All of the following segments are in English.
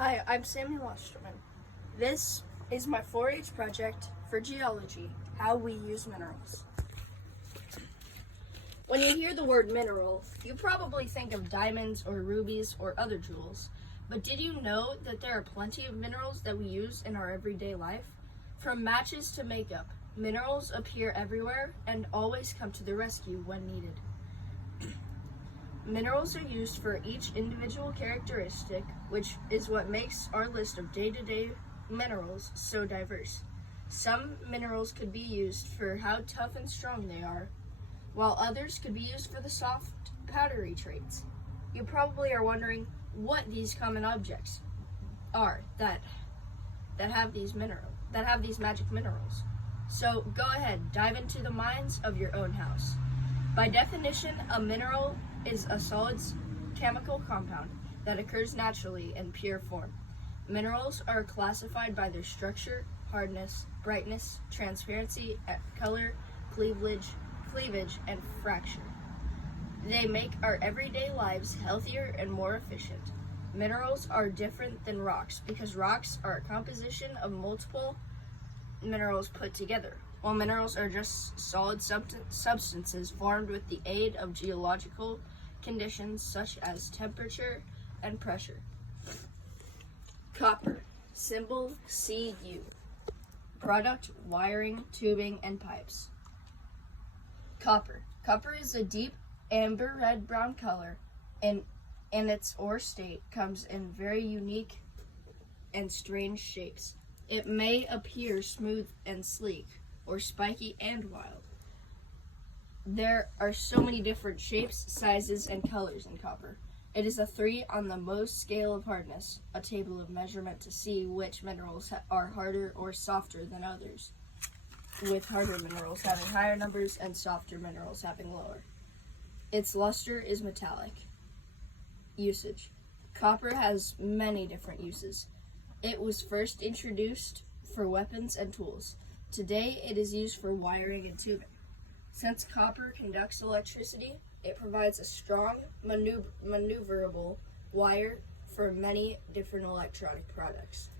Hi, I'm Samuel Osterman. This is my 4-H project for geology, how we use minerals. When you hear the word mineral, you probably think of diamonds or rubies or other jewels. But did you know that there are plenty of minerals that we use in our everyday life? From matches to makeup, minerals appear everywhere and always come to the rescue when needed. Minerals are used for each individual characteristic, which is what makes our list of day-to-day minerals so diverse. Some minerals could be used for how tough and strong they are, while others could be used for the soft, powdery traits. You probably are wondering what these common objects are that have these magic minerals. So go ahead, dive into the mines of your own house. By definition, a mineral is a solid chemical compound that occurs naturally in pure form. Minerals are classified by their structure, hardness, brightness, transparency, color, cleavage, and fracture. They make our everyday lives healthier and more efficient. Minerals are different than rocks because rocks are a composition of multiple minerals put together, while minerals are just solid substances formed with the aid of geological conditions such as temperature and pressure. Copper, symbol Cu. Product, wiring, tubing, and pipes. Copper. Copper is a deep amber red-brown color, and its ore state comes in very unique and strange shapes. It may appear smooth and sleek, or spiky and wild. There are so many different shapes, sizes, and colors in copper. It is a 3 on the Mohs scale of hardness, a table of measurement to see which minerals are harder or softer than others, with harder minerals having higher numbers and softer minerals having lower. Its luster is metallic. Usage. Copper has many different uses. It was first introduced for weapons and tools. Today, it is used for wiring and tubing. Since copper conducts electricity, it provides a strong, maneuverable wire for many different electronic products.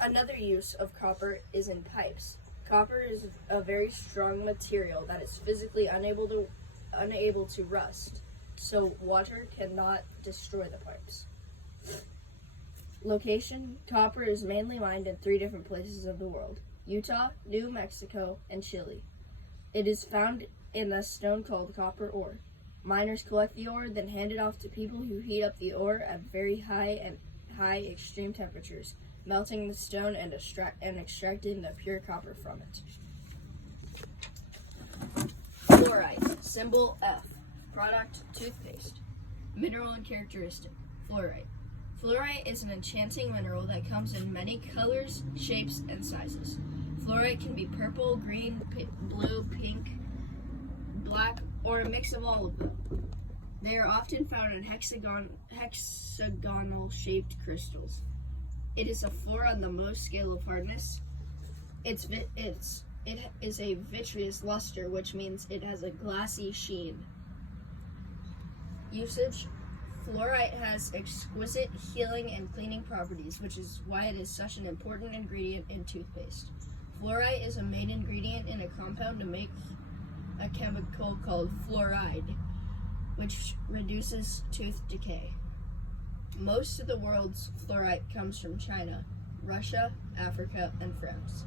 Another use of copper is in pipes. Copper is a very strong material that is physically unable to rust, so water cannot destroy the pipes. Location. Copper is mainly mined in 3 different places of the world: Utah, New Mexico, and Chile. It is found in a stone called copper ore. Miners collect the ore, then hand it off to people who heat up the ore at very high extreme temperatures, melting the stone and extracting the pure copper from it. Fluorite, symbol F. Product, toothpaste. Mineral and characteristic. Fluorite. Fluorite is an enchanting mineral that comes in many colors, shapes, and sizes. Fluorite can be purple, green, blue, pink, black, or a mix of all of them. They are often found in hexagonal-shaped crystals. It is a 4 on the Mohs scale of hardness. It is a vitreous luster, which means it has a glassy sheen. Usage. Fluorite has exquisite healing and cleaning properties, which is why it is such an important ingredient in toothpaste. Fluorite is a main ingredient in a compound to make a chemical called fluoride, which reduces tooth decay. Most of the world's fluorite comes from China, Russia, Africa, and France.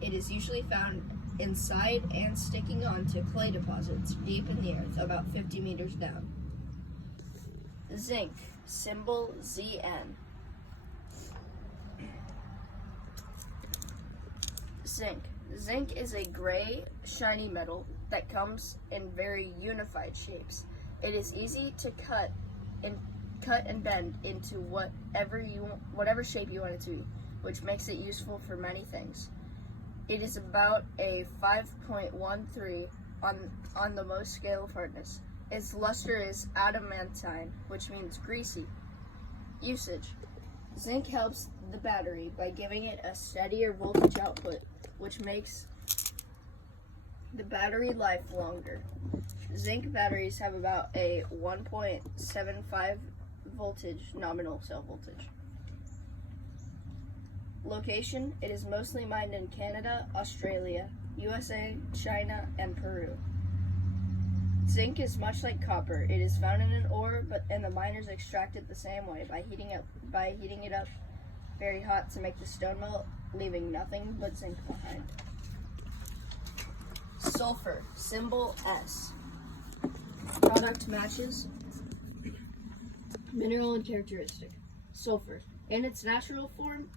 It is usually found inside and sticking onto clay deposits deep in the earth, about 50 meters down. Zinc, symbol Zn. Zinc. Zinc is a gray, shiny metal that comes in very unified shapes. It is easy to cut and bend into whatever shape you want it to be, which makes it useful for many things. It is about a 5.13 on the Mohs scale of hardness. Its luster is adamantine, which means greasy. Usage. Zinc helps the battery by giving it a steadier voltage output, which makes the battery life longer. Zinc batteries have about a 1.75 voltage nominal cell voltage. Location, it is mostly mined in Canada, Australia, USA, China, and Peru. Zinc is much like copper. It is found in an ore, and the miners extract it the same way by heating it up very hot to make the stone melt, leaving nothing but zinc behind. Sulfur, symbol S. Product matches. Mineral and characteristic. Sulfur. In its natural form,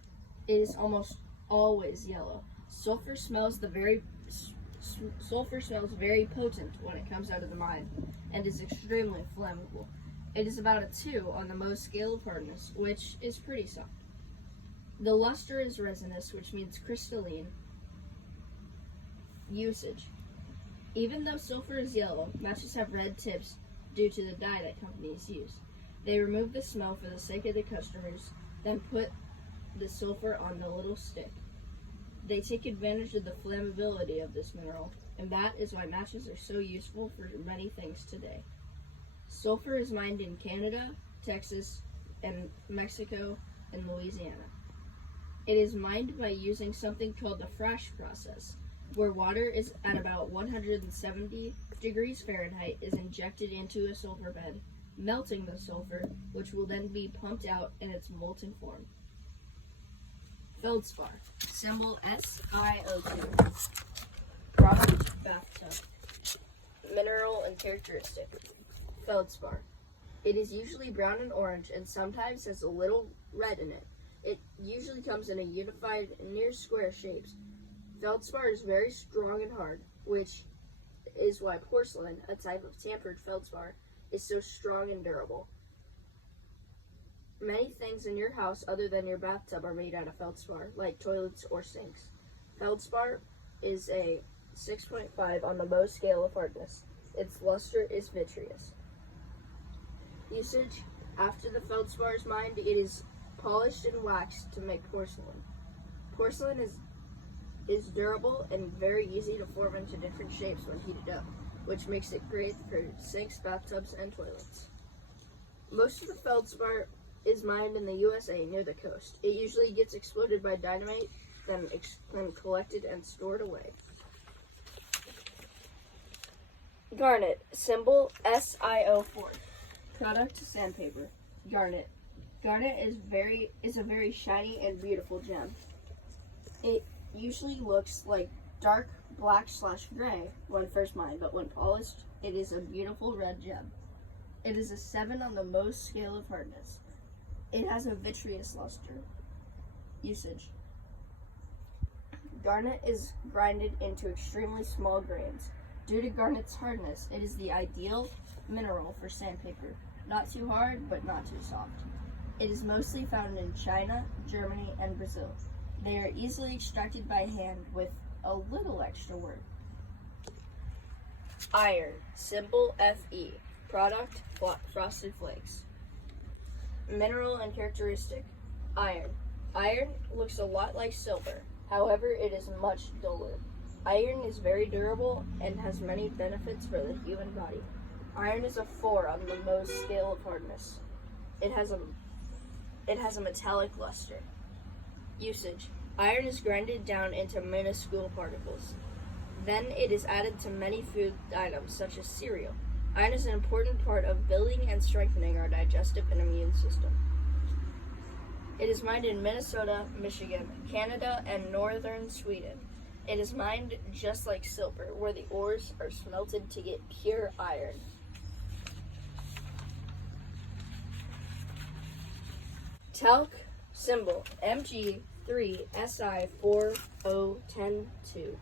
it is almost always yellow. Sulfur smells very potent when it comes out of the mine and is extremely flammable. It is about a 2 on the Mohs scale of hardness, which is pretty soft. The luster is resinous, which means crystalline. Usage. Even though sulfur is yellow, matches have red tips due to the dye that companies use. They remove the smell for the sake of the customers, then put the sulfur on the little stick. They take advantage of the flammability of this mineral, and that is why matches are so useful for many things today. Sulfur is mined in Canada, Texas, and Mexico, and Louisiana. It is mined by using something called the Frasch process, where water is at about 170 degrees Fahrenheit is injected into a sulfur bed, melting the sulfur, which will then be pumped out in its molten form. Feldspar, symbol SiO2. Product, bathtub. Mineral and characteristic. Feldspar. It is usually brown and orange and sometimes has a little red in it. It usually comes in a unified, near square shapes. Feldspar is very strong and hard, which is why porcelain, a type of tampered feldspar, is so strong and durable. Many things in your house other than your bathtub are made out of feldspar, like toilets or sinks. Feldspar is a 6.5 on the Mohs scale of hardness. Its luster is vitreous. Usage. After the feldspar is mined, it is polished and waxed to make porcelain. Porcelain is durable and very easy to form into different shapes when heated up, which makes it great for sinks, bathtubs, and toilets. Most of the feldspar is mined in the USA near the coast. It usually gets exploded by dynamite, then collected and stored away. Garnet, symbol SiO4. Product, sandpaper. Garnet. Garnet is a very shiny and beautiful gem. It usually looks like dark black/gray when first mined, but when polished, it is a beautiful red gem. It is a 7 on the Mohs scale of hardness. It has a vitreous luster. Usage. Garnet is grinded into extremely small grains. Due to garnet's hardness, it is the ideal mineral for sandpaper. Not too hard, but not too soft. It is mostly found in China, Germany, and Brazil. They are easily extracted by hand with a little extra work. Iron, symbol Fe. Product, frosted flakes. Mineral and characteristic. Iron. Iron looks a lot like silver. However, it is much duller. Iron is very durable and has many benefits for the human body. Iron is a 4 on the Mohs scale of hardness. It has a metallic luster. Usage. Iron is grinded down into minuscule particles. Then it is added to many food items such as cereal. Iron is an important part of building and strengthening our digestive and immune system. It is mined in Minnesota, Michigan, Canada, and northern Sweden. It is mined just like silver, where the ores are smelted to get pure iron. Talc, symbol Mg3Si4010-2.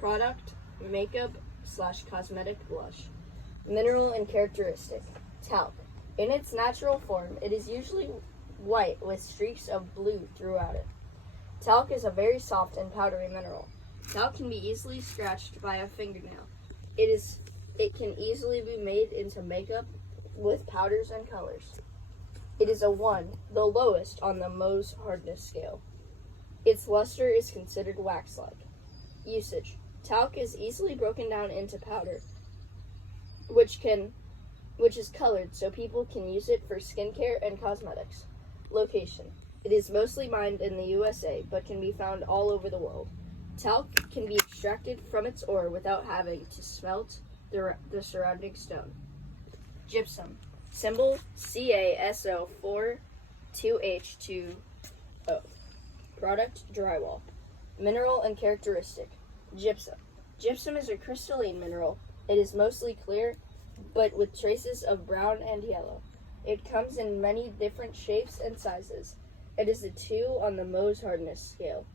Product, makeup/cosmetic blush. Mineral and characteristic. Talc. In its natural form, it is usually white with streaks of blue throughout it. Talc is a very soft and powdery mineral. Talc can be easily scratched by a fingernail. It can easily be made into makeup with powders and colors. It is a 1, the lowest on the Mohs hardness scale. Its luster is considered wax-like. Usage. Talc is easily broken down into powder, which is colored so people can use it for skincare and cosmetics. Location. It is mostly mined in the USA, but can be found all over the world. Talc can be extracted from its ore without having to smelt the surrounding stone. Gypsum. Symbol CaSO4 2H2O. Product drywall. Mineral and characteristic. Gypsum. Gypsum is a crystalline mineral. It is mostly clear, but with traces of brown and yellow. It comes in many different shapes and sizes. It is a 2 on the Mohs hardness scale.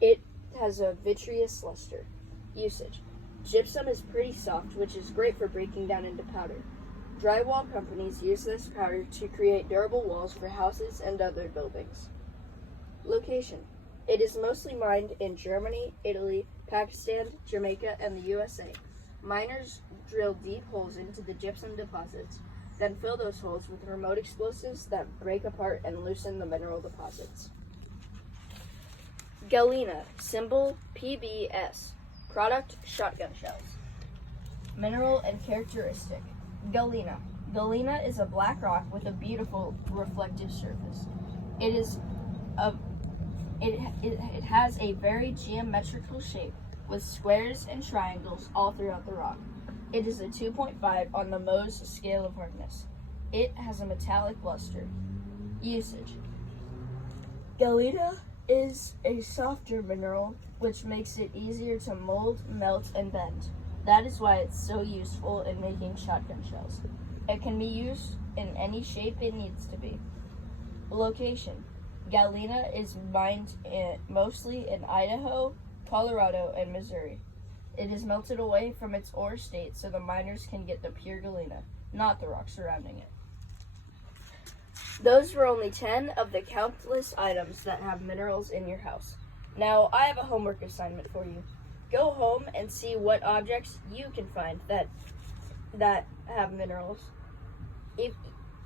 It has a vitreous luster. Usage. Gypsum is pretty soft, which is great for breaking down into powder. Drywall companies use this powder to create durable walls for houses and other buildings. Location. It is mostly mined in Germany, Italy, Pakistan, Jamaica, and the USA. Miners drill deep holes into the gypsum deposits, then fill those holes with remote explosives that break apart and loosen the mineral deposits. Galena, symbol PBS. Product shotgun shells. Mineral and characteristic. Galena. Galena is a black rock with a beautiful reflective surface. It has a very geometrical shape with squares and triangles all throughout the rock. It is a 2.5 on the Mohs scale of hardness. It has a metallic luster. Usage. Galena is a softer mineral, which makes it easier to mold, melt, and bend. That is why it's so useful in making shotgun shells. It can be used in any shape it needs to be. Location. Galena is mined mostly in Idaho, Colorado, and Missouri. It is melted away from its ore state so the miners can get the pure galena, not the rock surrounding it. Those were only 10 of the countless items that have minerals in your house. Now, I have a homework assignment for you. Go home and see what objects you can find that have minerals. If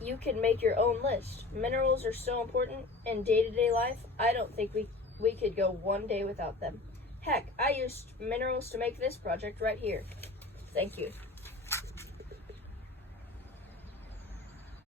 you can make your own list. Minerals are so important in day-to-day life, I don't think we could go one day without them. Heck, I used minerals to make this project right here. Thank you.